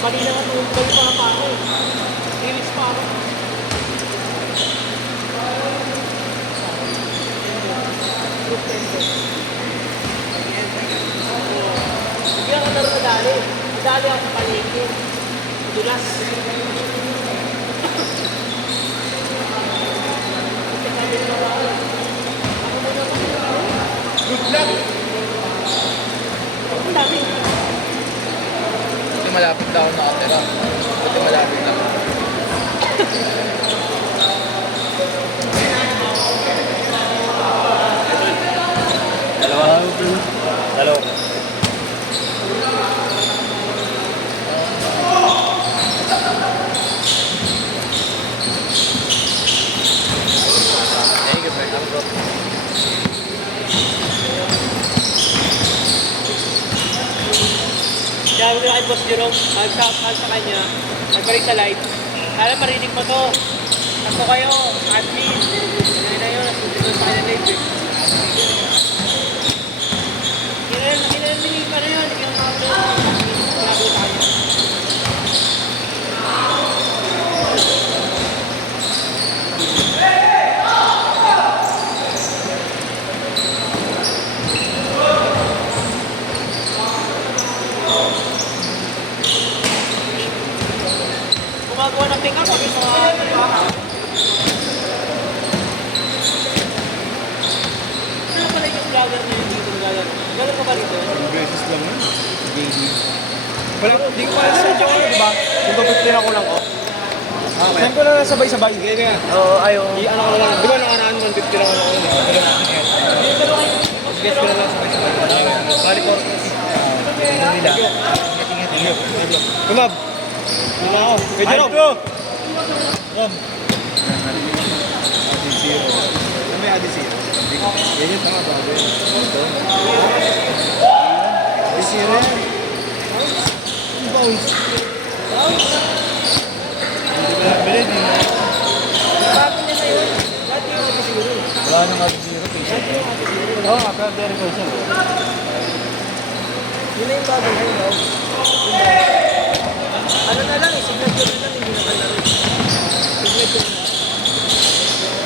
Mali na nga ito. Mali pa nga pa ako. Iris pa ako. Sige ako naroon na dali. Dali ako sa palengke. Dulas. Good luck! Ang dami. Buti malapit na ako nakatira. Buti malapit na. Dalawa. Dalawa. Thank you, friend. Bro. Kaya mo kay Boss Jerome, mag-shout sa kanya, magbalik sa live. Sana marinig mo to. Ako kayo, admin. Yan na yun, nasusunod sa kanya live eh. Kinalilig pa na yun, hindi ka makapagod. Grabe tayo. Gumagawa ng pick up, sabi sa mga ano pala yung vlogger na yun dito naglalaro? Gano'n ka ba rito? Ang beses lang yun. JD. Wala, hindi ko pala sa joke, di ba? Kung papipin ako lang, oh. Okay. Saan ko na sabay-sabay? Kaya oo, ayaw. Ano ko lang. Di ba nakaraan 150 lang ako yun? Guess ko na lang sabay-sabay. Balik ko. Nila. Ingat. Kumab. Lima ako. Medyo lang. Rom. AD0. Ano may AD0? Yan yung tanga ba? Ito. AD0 yan. Bounce. Hindi ko lang bilhin eh. Bago niya na yun. Dati yung ako siguro. Wala nang AD0. Oo nga, pero very good siya. Yun na yung bago ngayon daw. Ano na lang, signature na lang, hindi na kalaro. Signature na.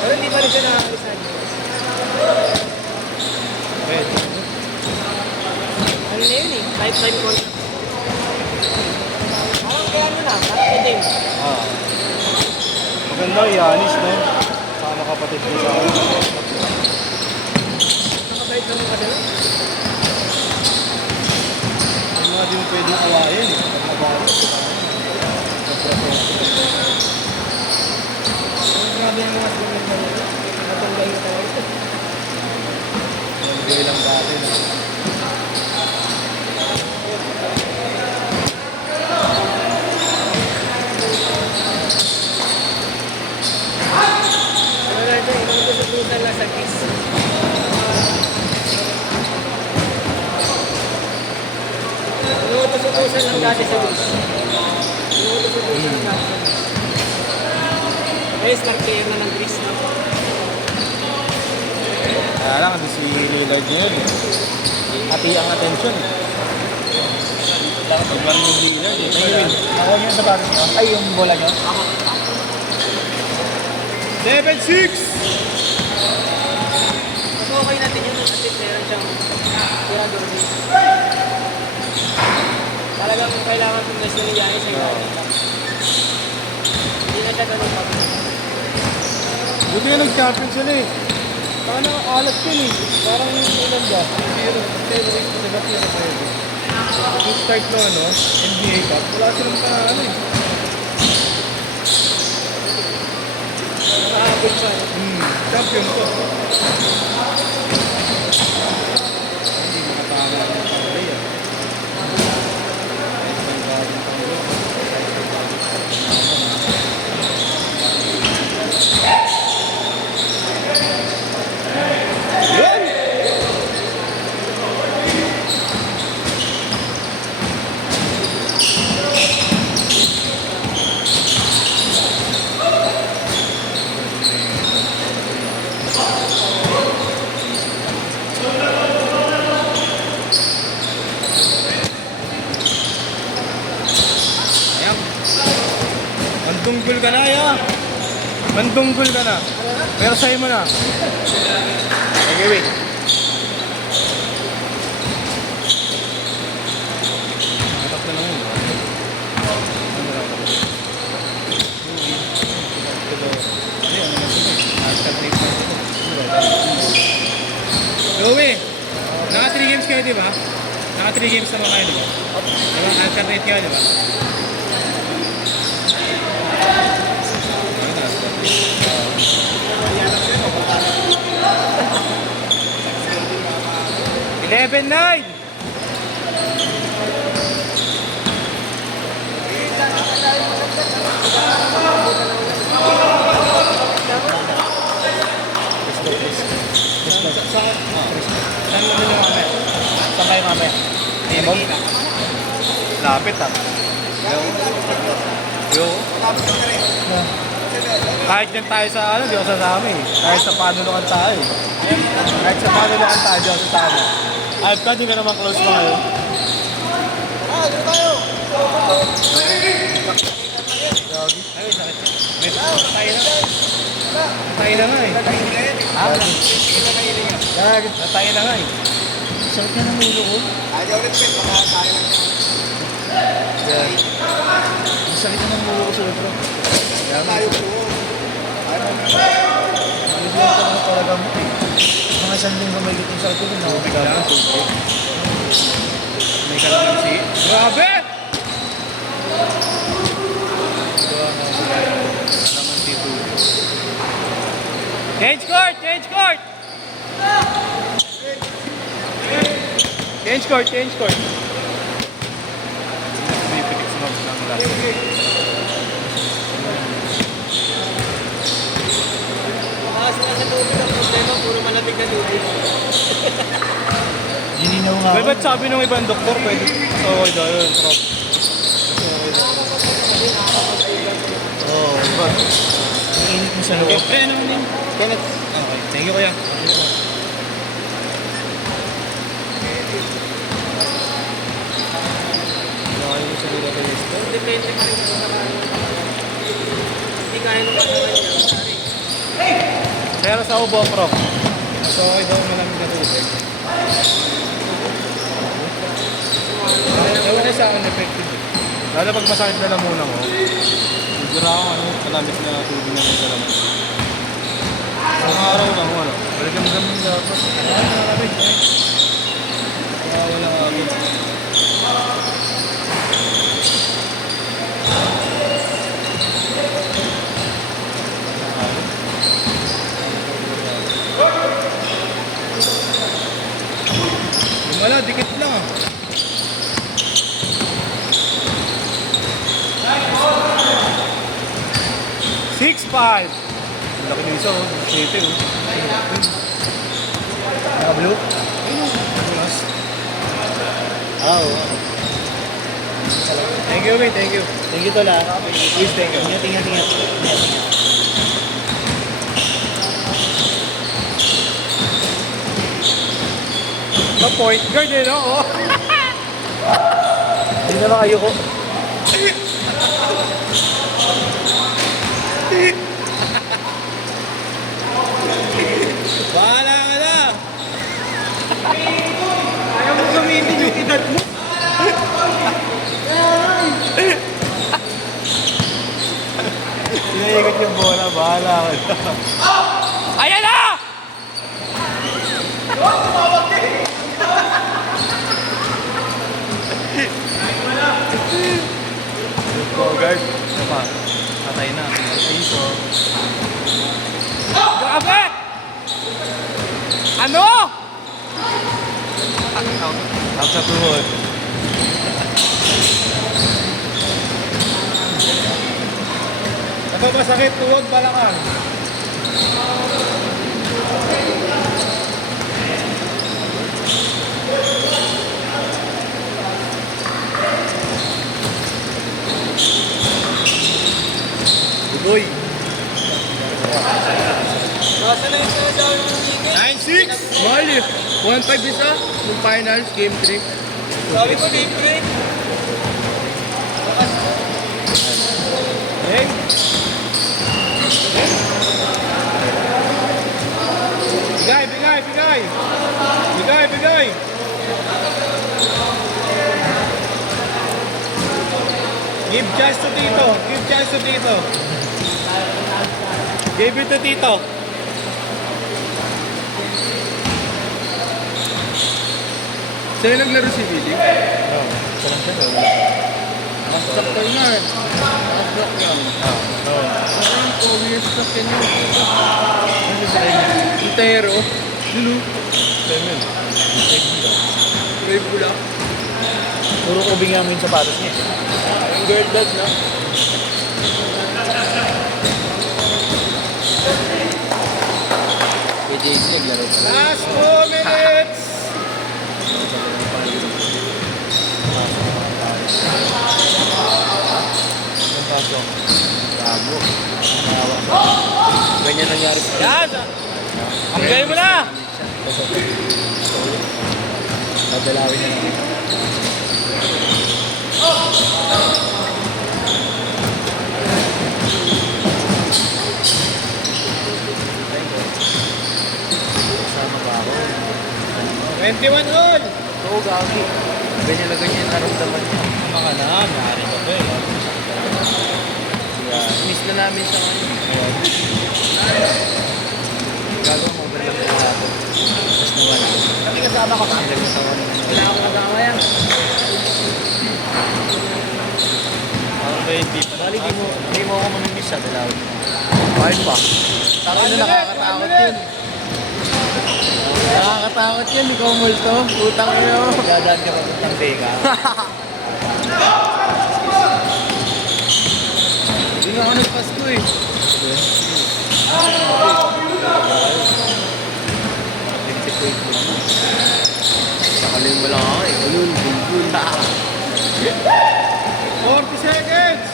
Pero hindi pa rin siya nakakalis na niya. Ano na yun eh, lifetime contract. Parang kaya nyo na, nakakadim. Maganda, Yanis, no? Sama kapatid ko sa akin. Nakabait naman ka dala. Yung mga di mo pwedeng awayan eh. Grabe yung mga signature na rin. Natanggal na talaga. Hindi lang dati, no? Ano na ito, inuutusan lang sa kiss. Inuutusan lang dati sa kiss. Inuutusan lang dati sa kiss. Guys, nag-care na ng Chris na. Kaya lang, kasi si Lillard niya yun. Hati ang attention. Dapat mag-run yung Lillard eh. Nakuha niyo sa parang niyo? Ay, yung bola niyo? 7-6! Mas okay natin yun kasi meron siyang tirador din. Talagang kailangan kong guys na niyahin sa ilalim lang. Hindi na siya ganun pag. Buti nga nag-champion sila eh. Paano alat yun eh. Parang ilan ba? Pero sa ba't yun ako yun. Yung start no, ano, NBA Cup, wala silang ano eh. Nakahabol pa. Champion ko. Hindi makatama ng pangulay ah. Mandunggol ka na, ya. Mandunggol ka na. Pero sa'yo mo na. Okay, wait. Matap na lang yun. Ano lang ako? Hindi, ano lang ito. Alternate na ito. Joey, naka 3 games kayo, di ba? Naka 3 games naman kayo, di ba? Diba? Alternate kayo, di ba? Eleven, 9! Saan mo nyo mamaya? Saan kayo mamaya? Timog? Lapit ah. Yo. Kahit dyan tayo sa ano, di ako sasama eh. Kahit sa panulukan tayo eh. Kahit sa panulukan tayo, di ako sasama. Alp ka, di ka naman close mo ngayon. Dito tayo! Yogi. Ay, sakit ka. Patay na. Patay na nga eh. Yogi. Patay na nga eh. Sakit ka ng ulo ko. Ayaw rin pet, baka tayo lang. Yan. Sakit ka ng ulo ko sobra. Tayo po. Hindi lang talaga talaga mo eh. Mga isang linggo may gitong sakit ko. Tubig lang, tubig. May kalamansi. Grabe! Kalamansi tubig. Change court! Change court! Change court! Change court! May pitik sa mga ng last. Makakas na sa tubig ang problema, puro malamig na tubig. Gininaw nga. Ba't sabi ng ibang doktor pwede? Okay daw yun, trop. Oo, ba? Mainit mo sa loob. Okay, ano yun? Kenneth. Okay, thank you kuya. Okay mo sa loob ng list. Depende pa rin sa katawan. Hindi kaya nung katawan niya. Pero sa ubo, prof. So, okay daw malamig na tubig. Ewan na sa akin effective. Lalo pag masakit na muna ko, siguro ako malamig na tubig na may kalaman. Ang araw lang ako, baligamgam yung dapat. Malamig. Wala agad. Wala, dikit lang ah. $6.5. Laki ng isa oh. 7 oh. Naka-blue? Plus. Oo. Thank you, mate. Thank you. Thank you, Tola. Please, thank you. Ingat. Point guard eh, no? Oh. Hindi na kayo ko. Bahala ka na! Ayaw mo gamitin yung edad mo. Sinaikot yung bola, bahala ka na. Ayan na! Bogart. Ano pa? Patay na. Piso. Grabe! Ano? Tap sa tuhod. Ito masakit, tuhod, balakang. Boy. Nasa na yung daw yung meeting? 9-6. Mahal eh. 1-5 isa. Yung finals, game 3. Sabi ko, game 3. Hey. Give chance to Tito. Give chance to Tito. Give it to Tito. Sa'yo naglaro si Billy? Oo. Sarang siya, wala. Stuck ko nga eh. Stuck lang. Oo. Parang 2 years stuck in yun. Ano sa inyo? Intero. Yun o. Seven. Brave ko lang. Puro kubing nga mo yung sapatos niya. Yung girl dad na. Kay JC, naglaro pa. Last 2 minutes! Ang pasok. Bago. Ganyan nangyari sa Yan! Ang galing mo na! Dadalawin na lang. Kasama ba ako? 21 all! Oo, gagi. Ganyan na ganyan naramdaman niya. Baka na, maaari ka ba eh. Kaya, miss na namin siya ngayon. Gagawa mo ba lang na natin? Tapos nawala. Hindi kasama ko ba? Wala akong kasama yan. Ako ba hindi pa? Bali, di mo ako mamimiss siya. Dalawin. Bakit pa? Takot na nakakatakot yun. Nakakatakot yun, ikaw multo. Utang ino. Dadaan ka pa ng teka. Hindi nga ako nagpasko eh. Nag-separate mo naman. Sakaling mo lang ako eh. Ulul, bulbul. 40 seconds!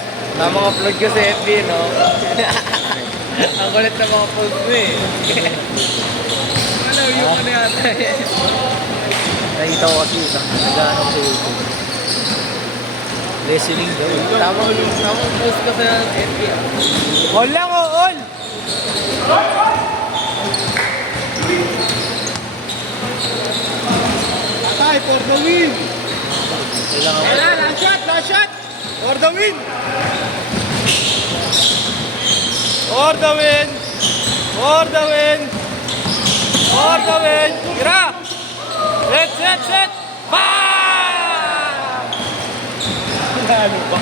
Upload ko sa FB, no? Ang kulit na mga post mo eh. Ano, yung ano yata eh. Nakita ko kasi isang nag-ano ko sa YouTube. Listening daw. Tamang post ko sa FB. All lang o, all! Atay, for the win! Kailangan Ayan na, last shot, last shot! For the win! For the win! For the win! For the win! Tira! Set! Bang! Ano ba?